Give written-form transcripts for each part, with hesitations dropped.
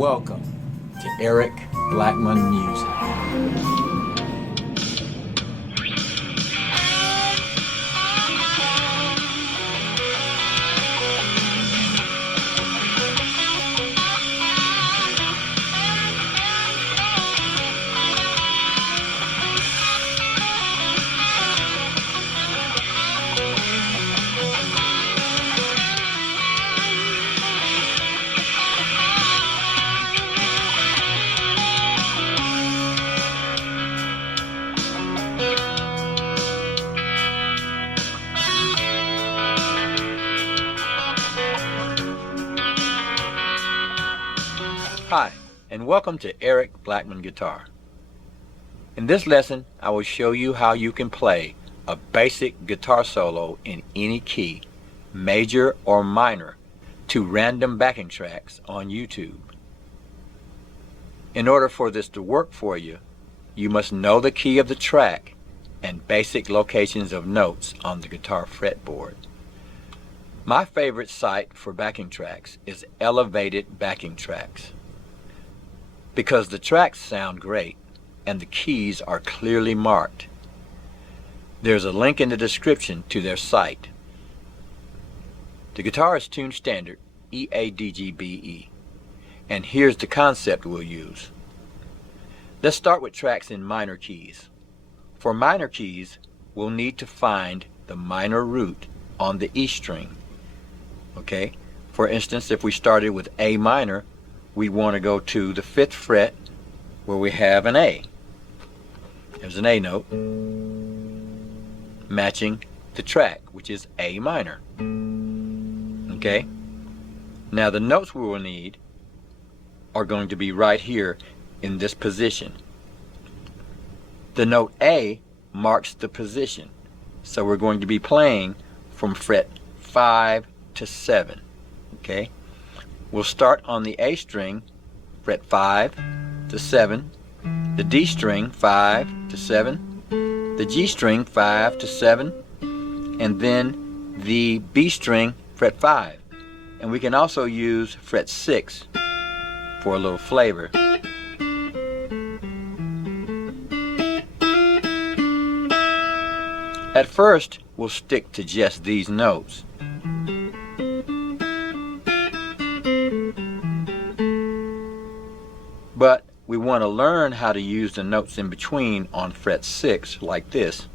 Welcome to Eric Blackmon Music. Hi, and welcome to Eric Blackmon Guitar. In this lesson, I will show you how you can play a basic guitar solo in any key, major or minor, to random backing tracks on YouTube. In order for this to work for you, you must know the key of the track and basic locations of notes on the guitar fretboard. My favorite site for backing tracks is Elevated Backing Tracks, because the tracks sound great and the keys are clearly marked. There's a link in the description to their site. The guitar is tuned standard EADGBE, and here's the concept we'll use. Let's start with tracks in minor keys. For minor keys, we'll need to find the minor root on the E string. Okay? For instance, if we started with A minor, we want to go to the 5th fret where we have an A. There's an A note matching the track, which is A minor. Okay? Now the notes we will need are going to be right here in this position. The note A marks the position, so we're going to be playing from fret 5 to 7. Okay? We'll start on the A string, fret 5 to 7, the D string 5 to 7, the G string 5 to 7, and then the B string, fret 5. And we can also use fret 6 for a little flavor. At first, we'll stick to just these notes. But we want to learn how to use the notes in between on fret 6 like this.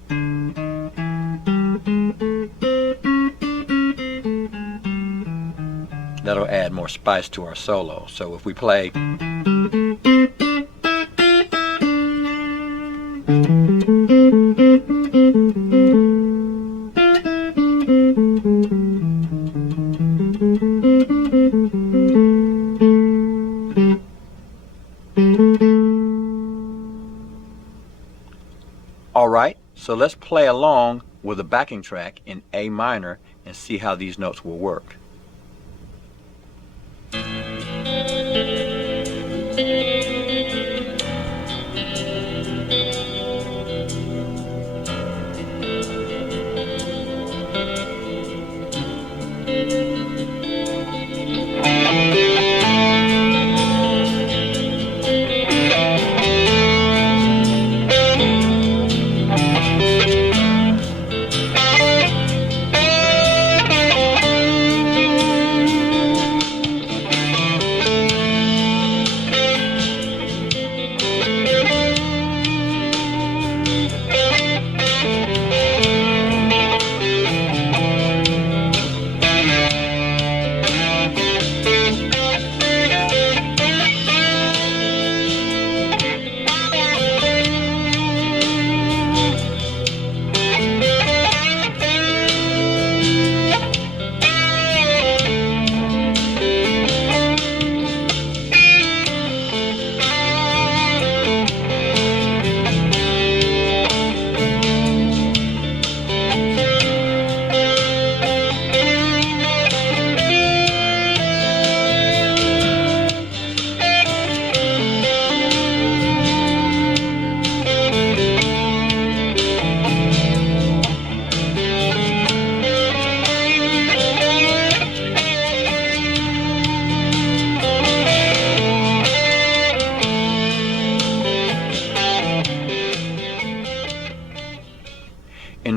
That'll add more spice to our solo. So if we play Alright, so let's play along with a backing track in A minor and see how these notes will work.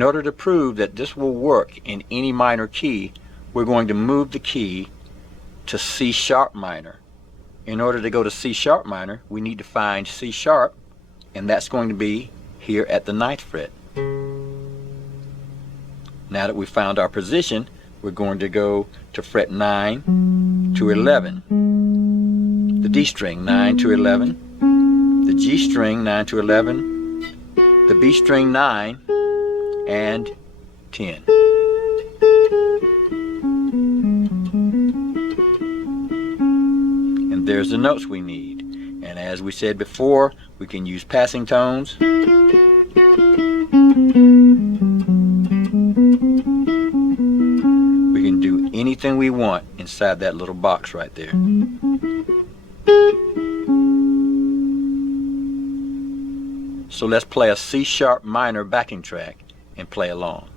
order to prove that this will work in any minor key, we're going to move the key to C sharp minor. In order to go to C sharp minor, we need to find C sharp, and that's going to be here at the 9th fret. Now that we found our position, we're going to go to fret 9 to 11, the D string 9 to 11, the G string 9 to 11, the B string 9, and 10. And there's the notes we need. And as we said before, we can use passing tones. We can do anything we want inside that little box right there. So let's play a C sharp minor backing track and play along.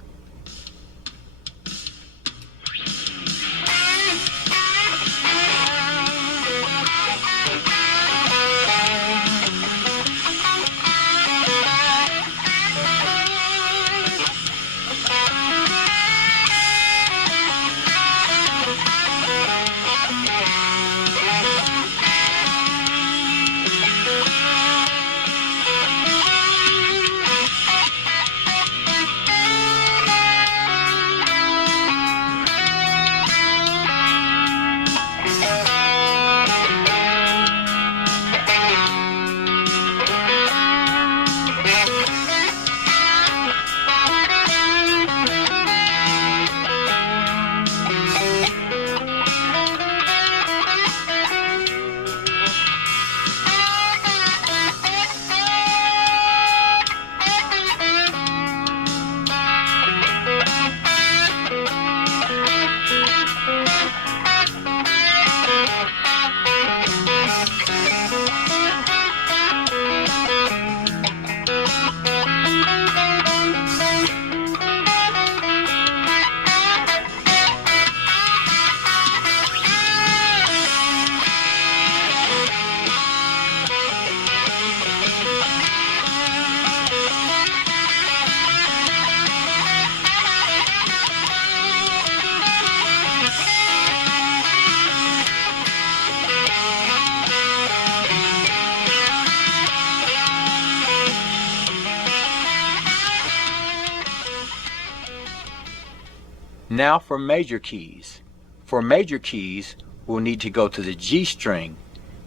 Now for major keys. For major keys, we'll need to go to the G string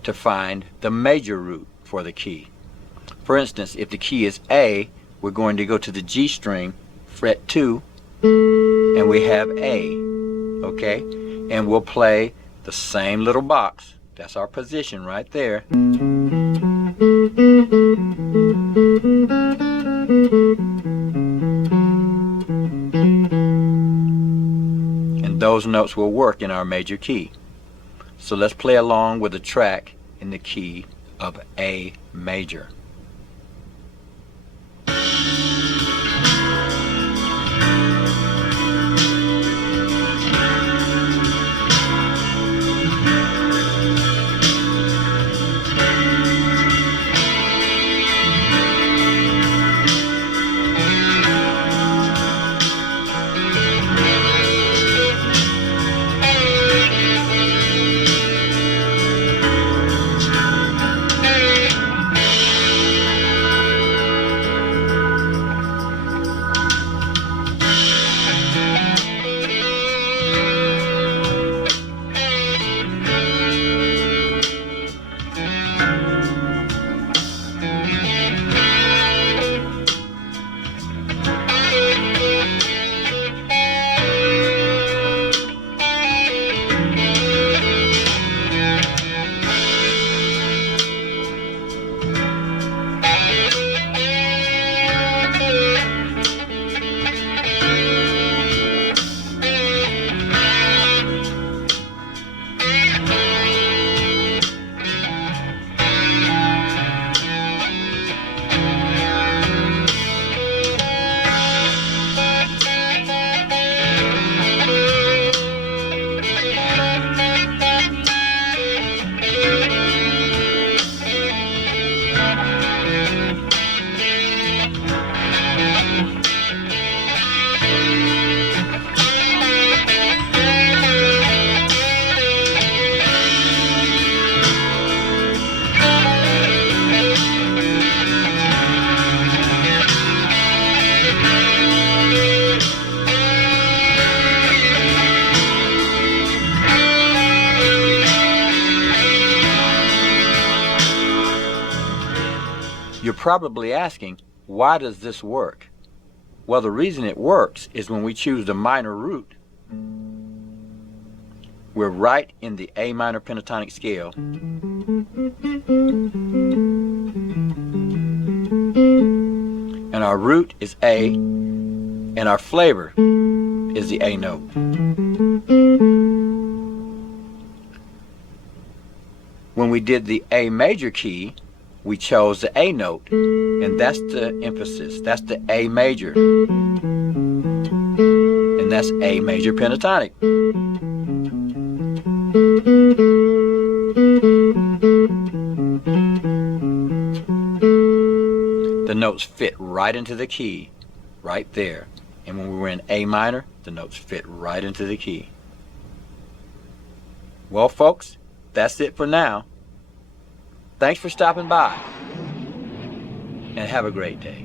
to find the major root for the key. For instance, if the key is A, we're going to go to the G string, fret 2, and we have A, okay? And we'll play the same little box. That's our position right there. And those notes will work in our major key. So let's play along with a track in the key of A major. probably asking, why does this work? Well, the reason it works is when we choose the minor root, we're right in the A minor pentatonic scale. And our root is A, and our flavor is the A note. When we did the A major key, we chose the A note, and that's the emphasis. That's the A major. And that's A major pentatonic. The notes fit right into the key, right there. And when we were in A minor, the notes fit right into the key. Well, folks, that's it for now. Thanks for stopping by, and have a great day.